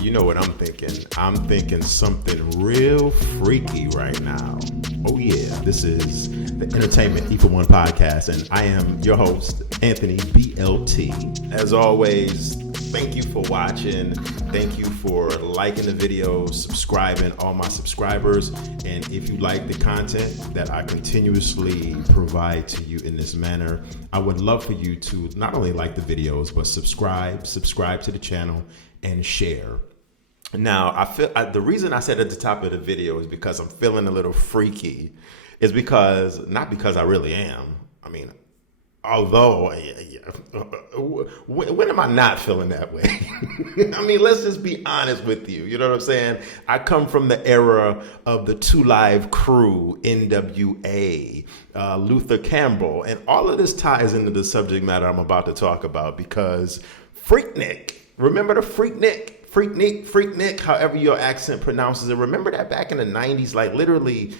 You know what I'm thinking? I'm thinking something real freaky right now. Oh yeah, this is the Entertainment E for One podcast, and I am your host, Anthony BLT. As always, thank you for watching. Thank you for liking the videos, subscribing, all my subscribers. And if you like the content that I continuously provide to you in this manner, I would love for you to not only like the videos, but subscribe to the channel and share. Now, the reason I said at the top of the video is because I'm feeling a little freaky. Is because, not because I really am. I mean, although, when am I not feeling that way? I mean, let's just be honest with you. You know what I'm saying? I come from the era of the 2 Live Crew, NWA, Luther Campbell, and all of this ties into the subject matter I'm about to talk about because Freaknik, remember the Freaknik? Freaknik, however your accent pronounces it. Remember that back in the 90s, like literally,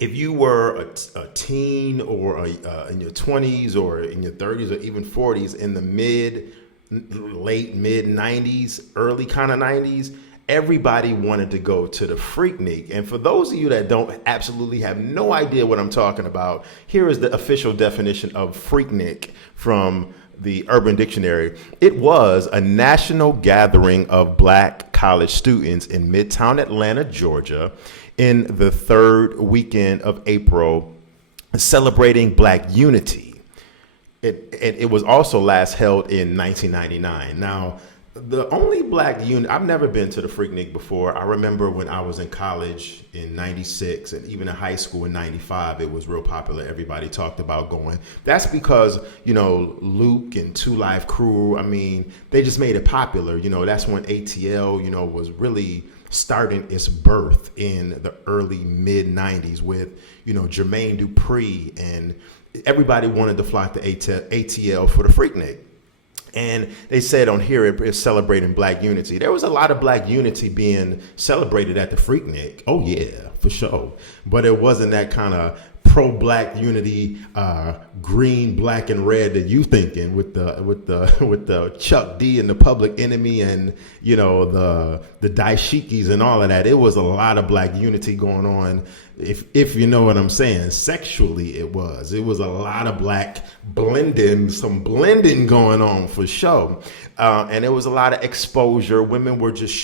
if you were a teen or in your 20s or in your 30s or even 40s in the late mid 90s, early kind of 90s, everybody wanted to go to the Freaknik. And for those of you that don't absolutely have no idea what I'm talking about, here is the official definition of Freaknik from the Urban Dictionary. It was a national gathering of black college students in Midtown Atlanta, Georgia, in the third weekend of April, celebrating Black unity. It was also last held in 1999. Now, the only Black unit, I've never been to the Freaknik before. I remember when I was in college in 96 and even in high school in 95, it was real popular. Everybody talked about going. That's because, you know, Luke and 2 Live Crew, I mean, they just made it popular. You know, that's when ATL, you know, was really starting its birth in the early mid 90s with, you know, Jermaine Dupri, and everybody wanted to flock to ATL for the Freaknik. And they said on here it's celebrating Black unity. There was a lot of Black unity being celebrated at the Freaknik. Oh yeah, for sure. But it wasn't that kind of pro-Black unity, green, black, and red that you thinking with the Chuck D and the Public Enemy and, you know, the dashikis and all of that. It was a lot of Black unity going on. If you know what I'm saying, sexually it was a lot of Black blending, some blending going on for sure. And it was a lot of exposure. Women were just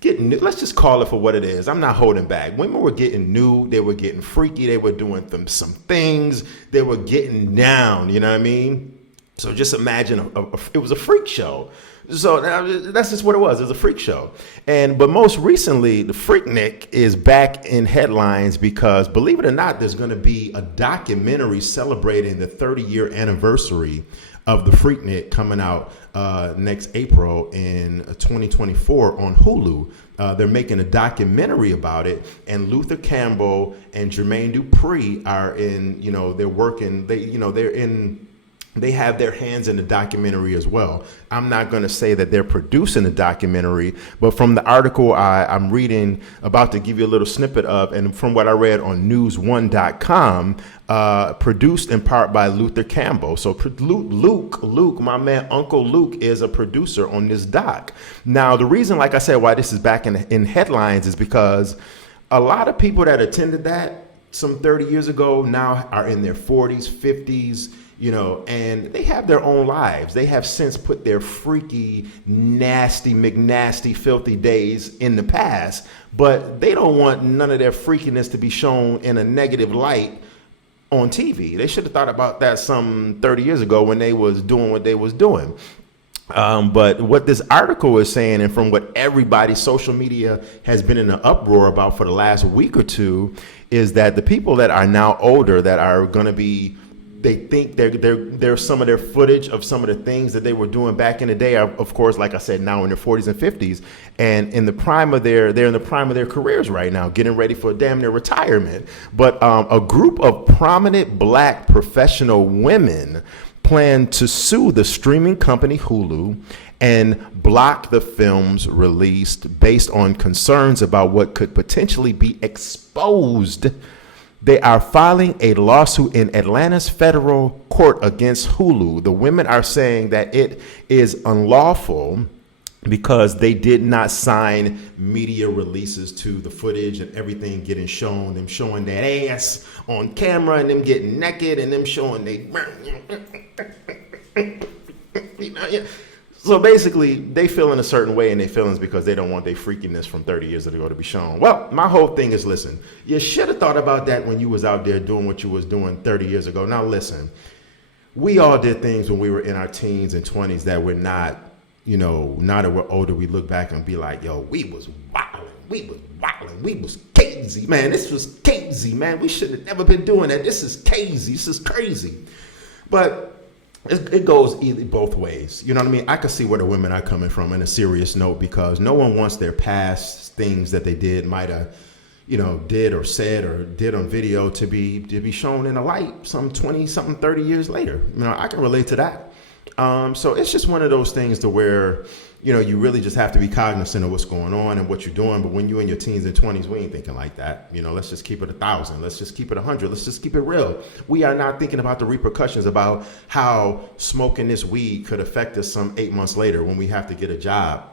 getting new. Let's just call it for what it is. I'm not holding back. Women were getting nude. They were getting freaky. They were doing some things. They were getting down. You know what I mean? So just imagine it was a freak show. So that's just what it was. It was a freak show. But most recently, the Freaknik is back in headlines because, believe it or not, there's going to be a documentary celebrating the 30-year anniversary of the Freaknik coming out next April in 2024 on Hulu. They're making a documentary about it, and Luther Campbell and Jermaine Dupri are in, you know, they're working, they have their hands in the documentary as well. I'm not going to say that they're producing the documentary, but from the article I'm reading, about to give you a little snippet of, and from what I read on news1.com, produced in part by Luther Campbell. So Luke, my man, Uncle Luke, is a producer on this doc. Now, the reason, like I said, why this is back in headlines is because a lot of people that attended that some 30 years ago now are in their 40s, 50s, you know, and they have their own lives. They have since put their freaky, nasty, McNasty, filthy days in the past, but they don't want none of their freakiness to be shown in a negative light on TV. They should have thought about that some 30 years ago when they was doing what they was doing. But what this article is saying, and from what everybody, social media has been in an uproar about for the last week or two, is that the people that are now older, that are going to be, they think there's some of their footage of some of the things that they were doing back in the day are, of course, like I said, now in their 40s and 50s, and they're in the prime of their careers right now, getting ready for damn near retirement. But a group of prominent Black professional women plan to sue the streaming company Hulu and block the films released based on concerns about what could potentially be exposed. They are filing a lawsuit in Atlanta's federal court against Hulu. The women are saying that it is unlawful because they did not sign media releases to the footage and everything getting shown, them showing that ass on camera and them getting naked and them showing they. So basically, they feel in a certain way in their feelings because they don't want their freakiness from 30 years ago to be shown. Well, my whole thing is, listen, you should have thought about that when you was out there doing what you was doing 30 years ago. Now, listen, we all did things when we were in our teens and 20s that we're not, now that we're older, we look back and be like, yo, we was wilding, we was crazy, man. This was crazy, man. We should have never been doing that. This is crazy. This is crazy. But it goes either both ways. You know what I mean? I can see where the women are coming from in a serious note, because no one wants their past things that they did, might have, did or said or did on video to be shown in a light some 20 something 30 years later. I can relate to that. So it's just one of those things to where, you really just have to be cognizant of what's going on and what you're doing. But when you're in your teens and 20s, we ain't thinking like that. Let's just keep it 1,000. Let's just keep it 100. Let's just keep it real. We are not thinking about the repercussions about how smoking this weed could affect us some 8 months later when we have to get a job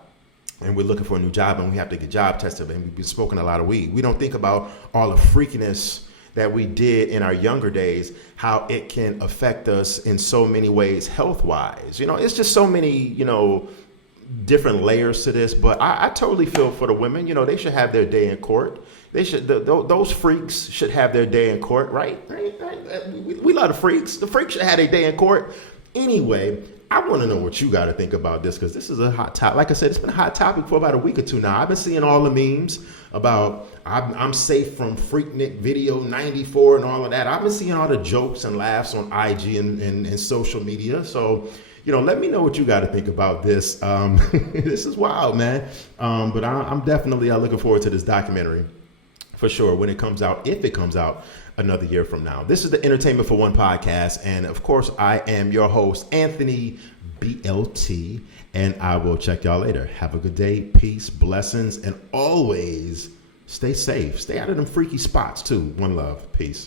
and we're looking for a new job and we have to get job tested and we've been smoking a lot of weed. We don't think about all the freakiness that we did in our younger days, how it can affect us in so many ways health-wise. It's just so many, different layers to this, but I totally feel for the women. They should have their day in court. They should. Those freaks should have their day in court, right? We love the freaks. The freaks should have their day in court. Anyway, I want to know what you got to think about this, because this is a hot topic. Like I said, it's been a hot topic for about a week or two now. I've been seeing all the memes about I'm safe from Freaknik video 94 and all of that. I've been seeing all the jokes and laughs on IG and social media. So, let me know what you got to think about this. This is wild, man. But I'm definitely looking forward to this documentary for sure when it comes out, if it comes out another year from now. This is the Entertainment for One podcast. And of course, I am your host, Anthony BLT. And I will check y'all later. Have a good day. Peace, blessings, and always stay safe. Stay out of them freaky spots too. One love. Peace.